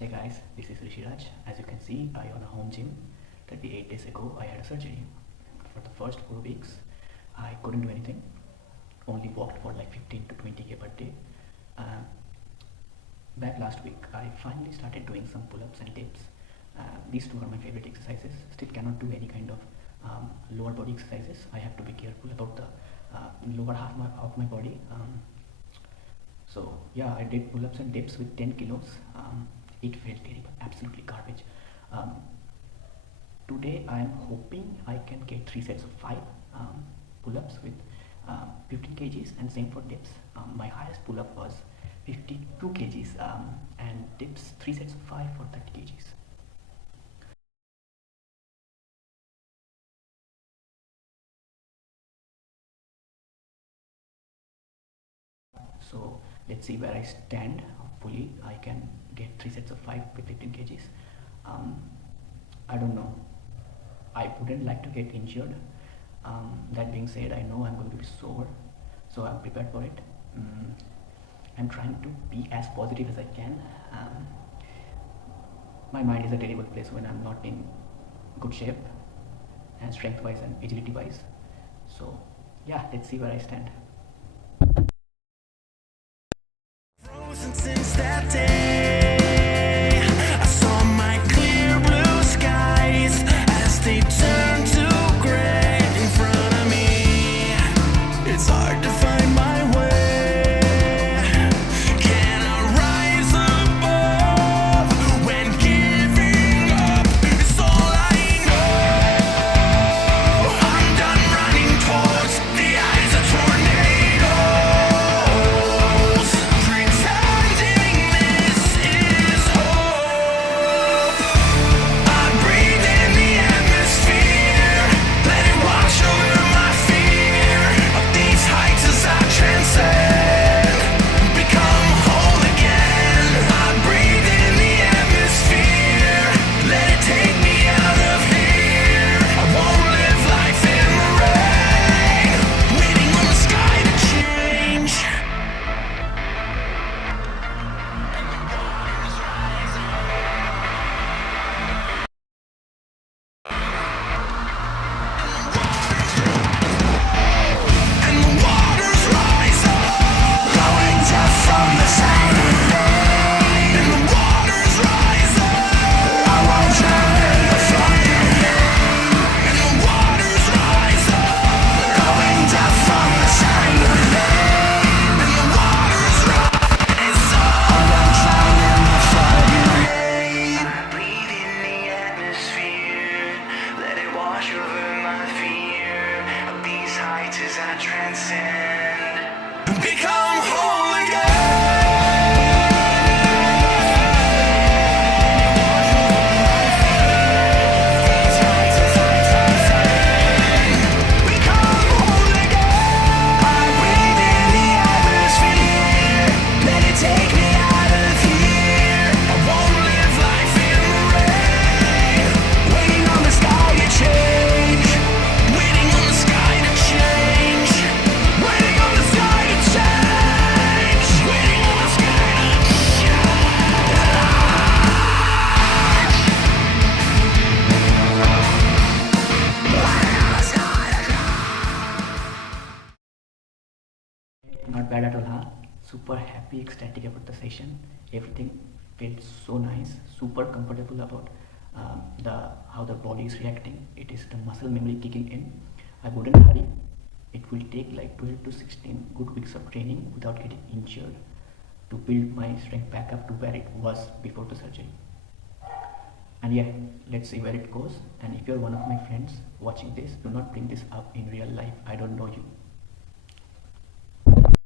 Hey guys, this is Rishiraj. As you can see, I own a home gym. 38 days ago, I had a surgery. For the first 4 weeks, I couldn't do anything. Only walked for like 15 to 20k per day. Um, Back last week, I finally started doing some pull-ups and dips. These two are my favorite exercises. Still cannot do any kind of lower body exercises. I have to be careful about the lower half of my body. So yeah, I did pull-ups and dips with 10 kilos. It felt terrible, absolutely garbage. Um, Today I am hoping I can get 3 sets of 5 pull-ups with 15 kgs and same for dips. My highest pull-up was 52 kgs and dips 3 sets of 5 for 30 kgs. So let's see where I stand. Hopefully I can get 3 sets of 5 with 15 kgs. I don't know. I wouldn't like to get injured. That being said, I know I'm going to be sore, so I'm prepared for it. I'm trying to be as positive as I can. My mind is a terrible place when I'm not in good shape, and strength wise and agility wise. So yeah, let's see where I stand. Frozen since that day, I saw my clear blue skies as they turned to gray in front of me. It's hard to find my way. Can I rise above when giving up is all I know? I'm done running towards the eyes of tornadoes, pretending this is hope. I breathe in the atmosphere, let it wash over my fear of these heights as I transcend, become whole again. I breathe in the atmosphere, let it take me out of here. I won't live life in the rain, waiting on the sky to change. And the waters rise up, going down from the side of the rain. And the waters rise up, I won't drown in the flooding rain. And the waters rise up, going down from the side of the rain. And the waters rise up, I won't drown in the flooding rain. I breathe in the atmosphere, let it wash over my fear of these heights as I transcend, become whole again. Become whole again. I breathe in the atmosphere, let it take me out of here. I won't live life in the rain, waiting on the sky to change, waiting on the sky to change, waiting on the sky to change, waiting on the sky to Not bad at all, huh? Super happy, ecstatic about the session. Everything felt so nice. Super comfortable about the how the body is reacting. It is the muscle memory kicking in. I wouldn't hurry. It will take like 12 to 16 good weeks of training without getting injured to build my strength back up to where it was before the surgery. And yeah, let's see where it goes. And if you're one of my friends watching this, do not bring this up in real life. I don't know you.